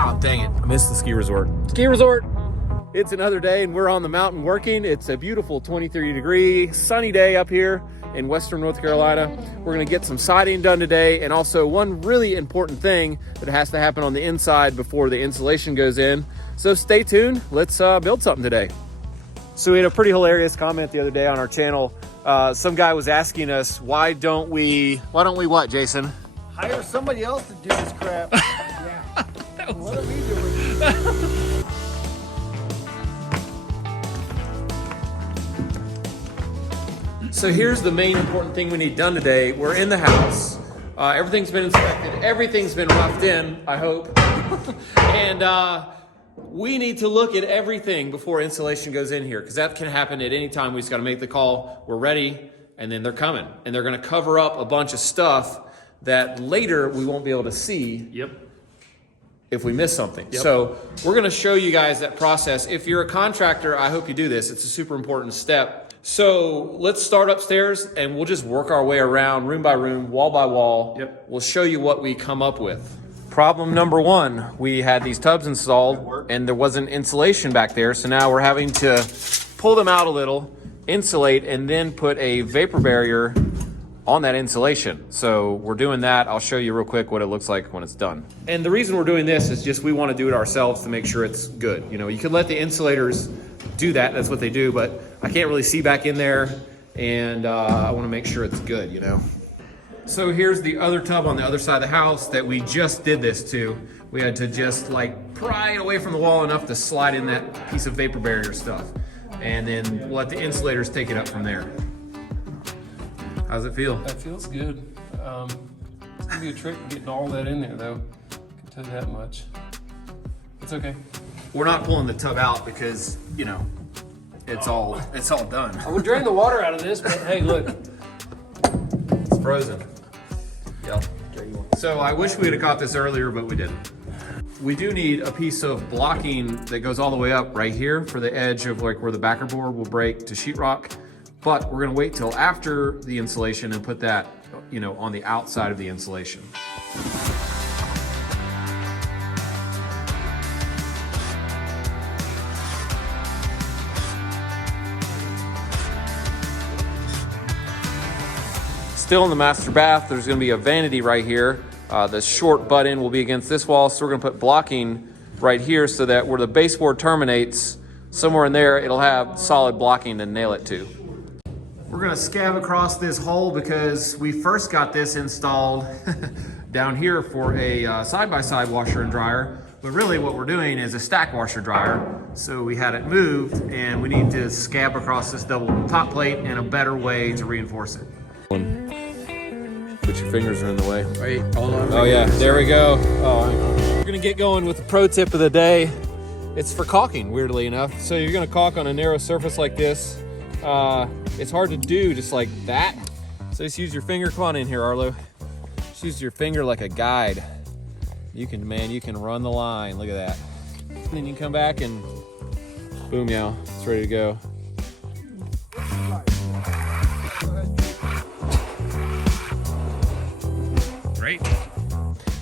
Oh, dang it. I missed the ski resort. Ski resort! It's another day and we're on the mountain working. It's a beautiful 23-degree sunny day up here in Western North Carolina. We're gonna get some siding done today, and also one really important thing that has to happen on the inside before the insulation goes in. So stay tuned, let's build something today. So we had a pretty hilarious comment the other day on our channel. Some guy was asking us, why don't we what, Jason? Hire somebody else to do this crap. Yeah. What are we doing? So here's the main important thing we need done today. We're in the house. Everything's been inspected. Everything's been roughed in, I hope. And we need to look at everything before insulation goes in here, because that can happen at any time. We just got to make the call. We're ready, and then they're coming. And they're going to cover up a bunch of stuff that later we won't be able to see. Yep. If we miss something. Yep. So we're going to show you guys that process. If you're a contractor, I hope you do this. It's a super important step. So let's start upstairs and we'll just work our way around room by room, wall by wall. Yep. We'll show you what we come up with. Problem number one, we had these tubs installed and there wasn't insulation back there. So now we're having to pull them out a little, insulate, and then put a vapor barrier on that insulation. So we're doing that. I'll show you real quick what it looks like when it's done. And the reason we're doing this is just we want to do it ourselves to make sure it's good. You know, you could let the insulators do that. That's what they do, but I can't really see back in there, and I want to make sure it's good, you know. So here's the other tub on the other side of the house that we just did this to. We had to just like pry it away from the wall enough to slide in that piece of vapor barrier stuff. And then we'll let the insulators take it up from there. How's it feel? That feels good. It's gonna be a trick getting all that in there though. I can tell you that much. It's okay. We're not pulling the tub out because, you know, it's all done. I would drain the water out of this, but hey, look. It's frozen. Yep. So I wish we would have caught this earlier, but we didn't. We do need a piece of blocking that goes all the way up right here for the edge of like where the backer board will break to sheetrock. But we're gonna wait till after the insulation and put that, you know, on the outside of the insulation. Still in the master bath, there's gonna be a vanity right here. The short butt end will be against this wall, so we're gonna put blocking right here so that where the baseboard terminates, somewhere in there, it'll have solid blocking to nail it to. We're gonna scab across this hole because we first got this installed down here for a side-by-side washer and dryer, but really what we're doing is a stack washer dryer. So we had it moved and we need to scab across this double top plate and a better way to reinforce it. Put your fingers are in the way. Wait, hold on. Oh yeah, there we go. Oh, we're gonna get going with the pro tip of the day. It's for caulking, weirdly enough. So you're gonna caulk on a narrow surface like this. It's hard to do just like that. So just use your finger. Come on in here, Arlo. Just use your finger like a guide. You can run the line. Look at that. And then you can come back and boom, yeah, it's ready to go. Great.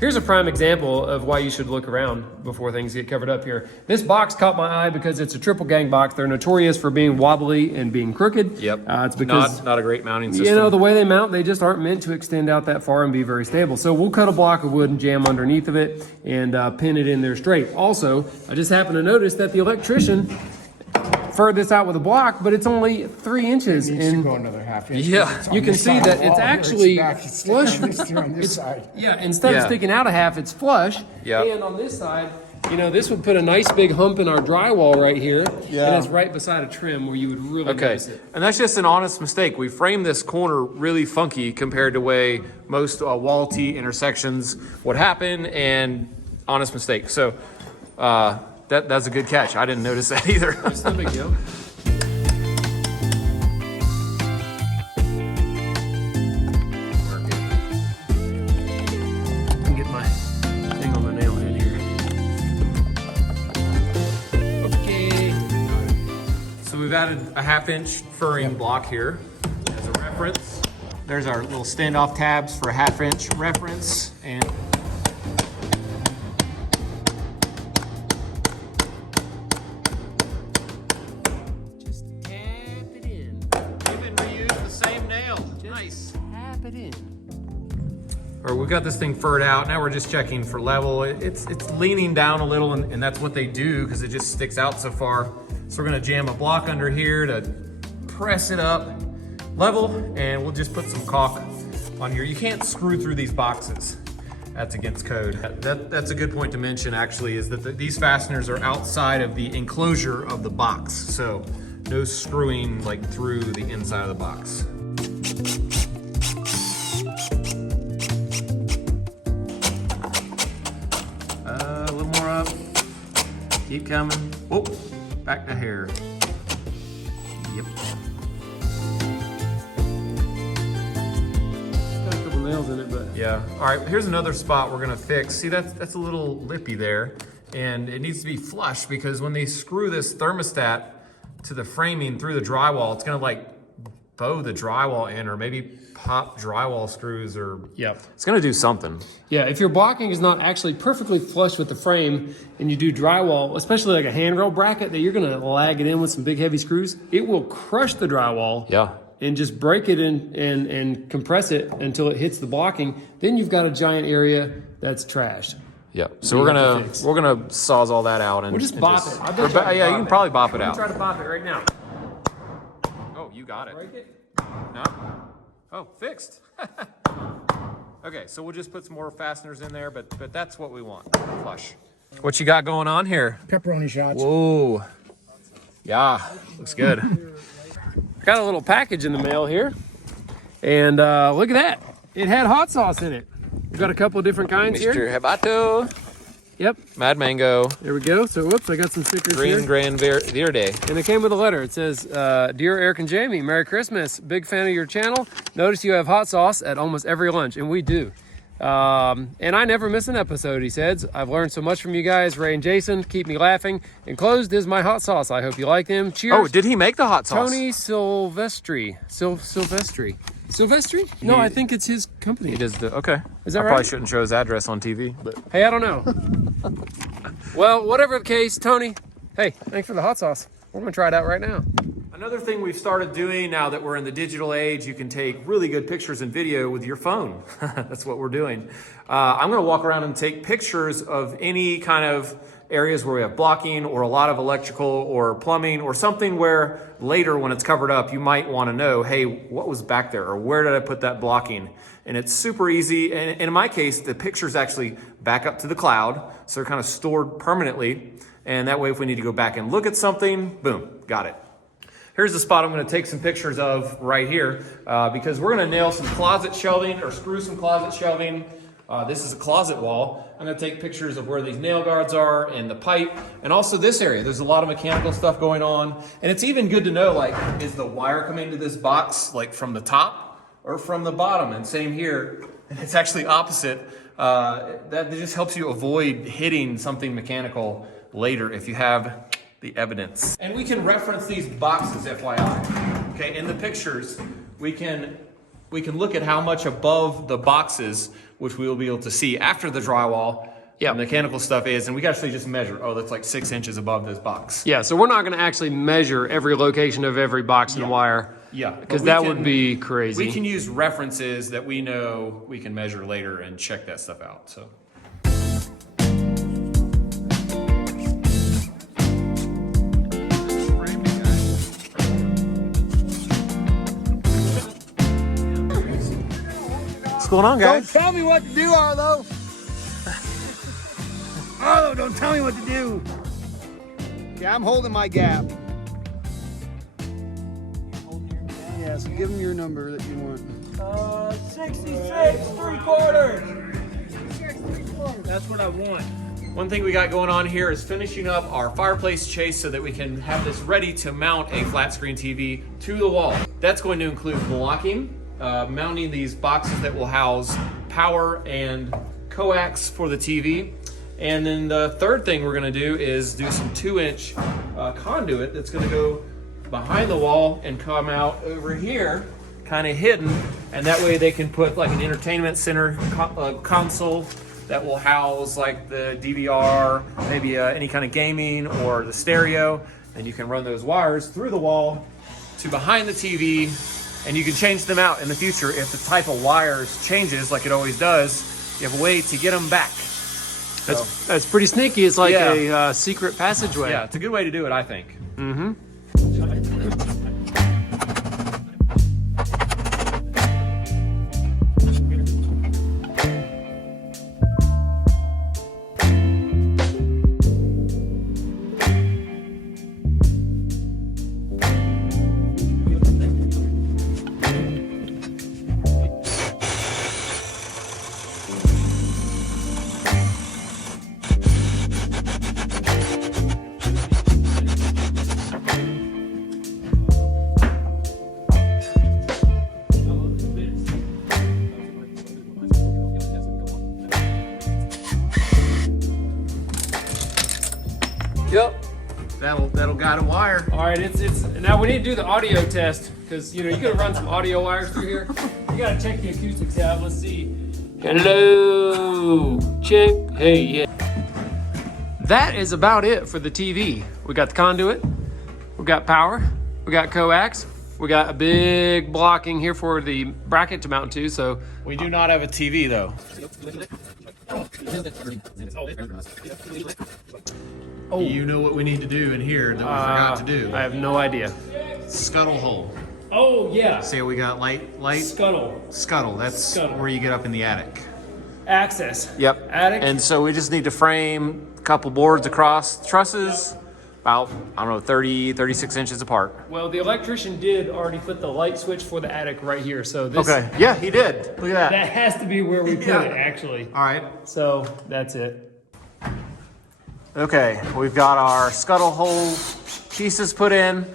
Here's a prime example of why you should look around before things get covered up here. This box caught my eye because it's a triple gang box. They're notorious for being wobbly and being crooked. Yep. It's because not a great mounting system. you know the way they mount, they just aren't meant to extend out that far and be very stable. So we'll cut a block of wood and jam underneath of it and pin it in there straight. Also, I just happened to notice that the electrician furred this out with a block, but it's only 3 inches. It needs to go another half inch. Yeah. It's on You can this see side that of the it's wall. actually It's flush. on this side. Yeah, instead of Yeah. sticking out a half, it's flush. Yep. And on this side, you know, this would put a nice big hump in our drywall right here. Yeah. And it's right beside a trim where you would really Okay, notice it. and that's just an honest mistake. We framed this corner really funky compared to way most wall T intersections would happen, and honest mistake. So that's a good catch. I didn't notice that either. It's no big deal. Get my thing on the nail head here. Okay. So we've added a 1/2 inch furring block here as a reference. There's our little standoff tabs for a 1/2 inch reference, and or we've got this thing furred out. Now we're just checking for level. It's leaning down a little, and that's what they do because it just sticks out so far. So we're gonna jam a block under here to press it up level, and we'll just put some caulk on here. You can't screw through these boxes. That's against code. That's a good point to mention actually, is that these fasteners are outside of the enclosure of the box. So no screwing like through the inside of the box. A little more up. Keep coming. Whoa, back to here. Yep. Got a couple nails in it, but Yeah. All right, here's another spot we're gonna fix. See, that's a little lippy there, and it needs to be flush because when they screw this thermostat to the framing through the drywall, it's gonna like bow the drywall in, or maybe pop drywall screws, or it's gonna do something. yeah, if your blocking is not actually perfectly flush with the frame and you do drywall, especially like a handrail bracket that you're gonna lag it in with some big heavy screws, it will crush the drywall. Yeah. And just break it in and compress it until it hits the blocking. Then you've got a giant area that's trashed. Yeah. So we're gonna sawz all that out and We'll just and bop it. I bet you yeah, you can probably bop it I'm out. gonna try to bop it right now. Oh, you got it. Break it. No. Oh, fixed. Okay, so we'll just put some more fasteners in there, but that's what we want. Flush. What you got going on here? Pepperoni shots. Whoa. Yeah, looks good. I got a little package in the mail here. And look at that. It had hot sauce in it. We've got a couple of different kinds here. Mr. Habato. Yep. Mad Mango. There we go. So, whoops, I got some stickers here. Green Grand Verde. And it came with a letter. It says, Dear Eric and Jamie, Merry Christmas. Big fan of your channel. Notice you have hot sauce at almost every lunch, and we do. And I never miss an episode, he says. I've learned so much from you guys, Ray and Jason. Keep me laughing. Enclosed is my hot sauce. I hope you like them. Cheers. Oh, did he make the hot sauce? Tony Silvestri. Silvestri? No, I think it's his company. He does the, okay. Is that I right? probably shouldn't show his address on TV, but. Hey, I don't know. Well, whatever the case, Tony, hey, thanks for the hot sauce. We're gonna try it out right now. Another thing we've started doing now that we're in the digital age, you can take really good pictures and video with your phone. That's what we're doing. I'm gonna walk around and take pictures of any kind of areas where we have blocking or a lot of electrical or plumbing or something where later when it's covered up, you might wanna know, hey, what was back there or where did I put that blocking? And it's super easy. And in my case, the pictures actually back up to the cloud. So they're kind of stored permanently. And that way, if we need to go back and look at something, boom, got it. Here's the spot I'm gonna take some pictures of right here because we're gonna nail some closet shelving or screw some closet shelving. This is a closet wall. I'm gonna take pictures of where these nail guards are and the pipe and also this area. There's a lot of mechanical stuff going on. And it's even good to know, like, is the wire coming to this box like from the top or from the bottom? And same here, and it's actually opposite. That just helps you avoid hitting something mechanical later if you have the evidence. And we can reference these boxes, FYI. Okay, in the pictures, we can look at how much above the boxes, which we will be able to see after the drywall, the mechanical stuff is, and we can actually just measure, oh, that's like 6 inches above this box. Yeah, so we're not gonna actually measure every location of every box and wire. Yeah. Because that would be crazy. We can use references that we know we can measure later and check that stuff out, so. What's going on, guys? Don't tell me what to do, Arlo. Arlo, don't tell me what to do. Okay, I'm holding my gap. Yeah, so give him your number that you want. 66 3/4. That's what I want. One thing we got going on here is finishing up our Fireplace Chase so that we can have this ready to mount a flat screen TV to the wall. That's going to include blocking, mounting these boxes that will house power and coax for the TV. And then the third thing we're gonna do is do some 2-inch conduit that's gonna go behind the wall and come out over here, kind of hidden. And that way they can put like an entertainment center console that will house like the DVR, maybe any kind of gaming or the stereo. And you can run those wires through the wall to behind the TV And you can change them out in the future if the type of wires changes like it always does. You have a way to get them back. That's pretty sneaky. It's like Yeah. a secret passageway. Yeah, it's a good way to do it, I think. Mm-hmm. Yep. That'll guide a wire. All right, it's now we need to do the audio test because you gotta run some audio wires through here. You gotta check the acoustics out. Let's see. Hello, check. Hey, yeah. That is about it for the TV. We got the conduit, we got power, we got coax, we got a big blocking here for the bracket to mount to. So We do not have a TV though. Oh. You know what we need to do in here that we forgot to do. I have no idea. Scuttle hole. Oh yeah, See, we got light. scuttle, Scuttle. That's Scuttle. where you get up in the attic. access. Yep. Attic. And so we just need to frame a couple boards across trusses, about, I don't know, 30, 36 inches apart. Well, the electrician did already put the light switch for the attic right here, so this Okay. Yeah, he did. Look at that. that has to be where we put Yeah. it actually. All right. So that's it. Okay, we've got our scuttle hole pieces put in,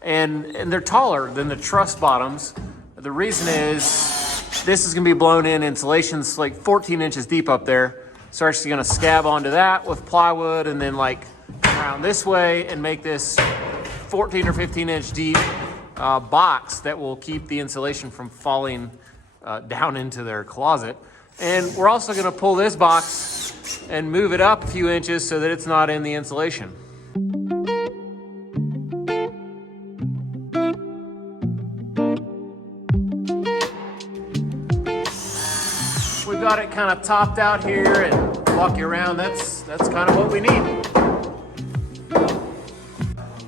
and they're taller than the truss bottoms. The reason is this is gonna be blown in. Insulation's like 14 inches deep up there. So we're actually gonna scab onto that with plywood and then like around this way and make this 14 or 15 inch deep box that will keep the insulation from falling down into their closet. And we're also gonna pull this box and move it up a few inches so that it's not in the insulation. We've got it kind of topped out here and walk you around. That's kind of what we need.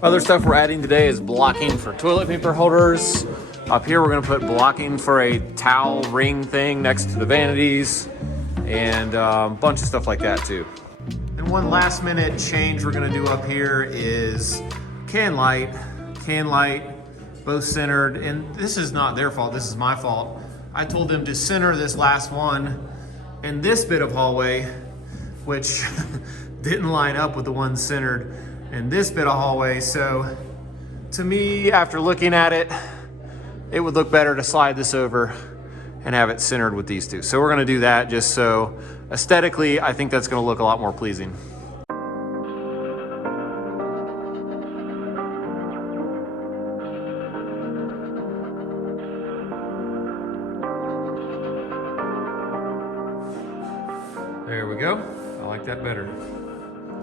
Other stuff we're adding today is blocking for toilet paper holders. Up here we're gonna put blocking for a towel ring thing next to the vanities and a bunch of stuff like that too. And one last minute change we're gonna do up here is can light, both centered. And this is not their fault, this is my fault. I told them to center this last one and this bit of hallway, which didn't line up with the one centered in this bit of hallway. So to me, after looking at it, it would look better to slide this over and have it centered with these two. So we're gonna do that just so aesthetically, I think that's gonna look a lot more pleasing. There we go. I like that better.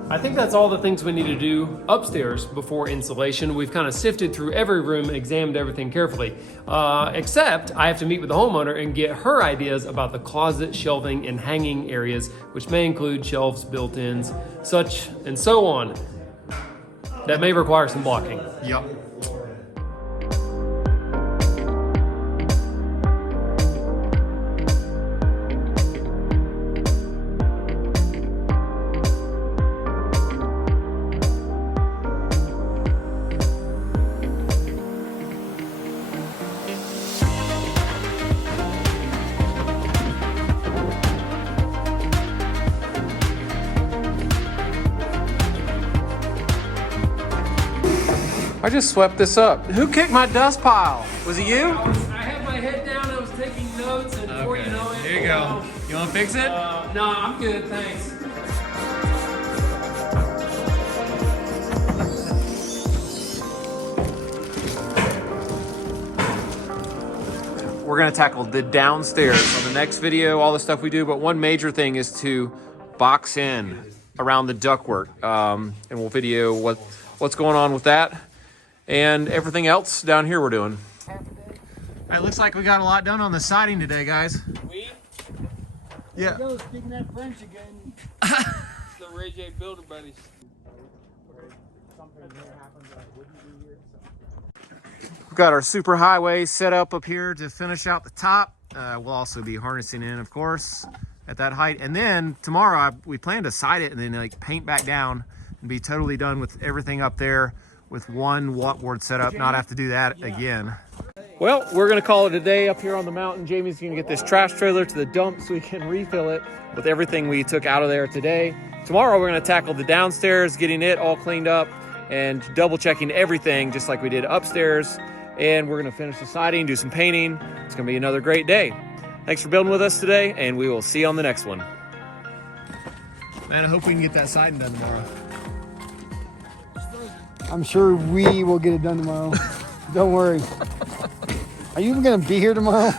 I think that's all the things we need to do upstairs before insulation. We've kind of sifted through every room and examined everything carefully. Except I have to meet with the homeowner and get her ideas about the closet, shelving, and hanging areas, which may include shelves, built-ins, such and so on. That may require some blocking. Yep. I just swept this up. Who kicked my dust pile? Was it you? I had my head down, I was taking notes, and before you know it... Here you go. You want to fix it? No, I'm good, thanks. We're gonna tackle the downstairs on the next video, all the stuff we do, but one major thing is to box in around the ductwork. And we'll video what's going on with that and everything else down here we're doing. It looks like we got a lot done on the siding today, guys. We? Yeah. Go speaking that French again. The Ray J Builder Buddies. We've got our super highway set up here to finish out the top. We'll also be harnessing in, of course, at that height. And then tomorrow we plan to side it and then like paint back down and be totally done with everything up there with one walkboard setup, not have to do that again. Well, we're gonna call it a day up here on the mountain. Jamie's gonna get this trash trailer to the dump so we can refill it with everything we took out of there today. Tomorrow we're gonna tackle the downstairs, getting it all cleaned up and double checking everything just like we did upstairs. And we're gonna finish the siding, do some painting. It's gonna be another great day. Thanks for building with us today, and we will see you on the next one. Man, I hope we can get that siding done tomorrow. I'm sure we will get it done tomorrow. Don't worry. Are you even gonna be here tomorrow?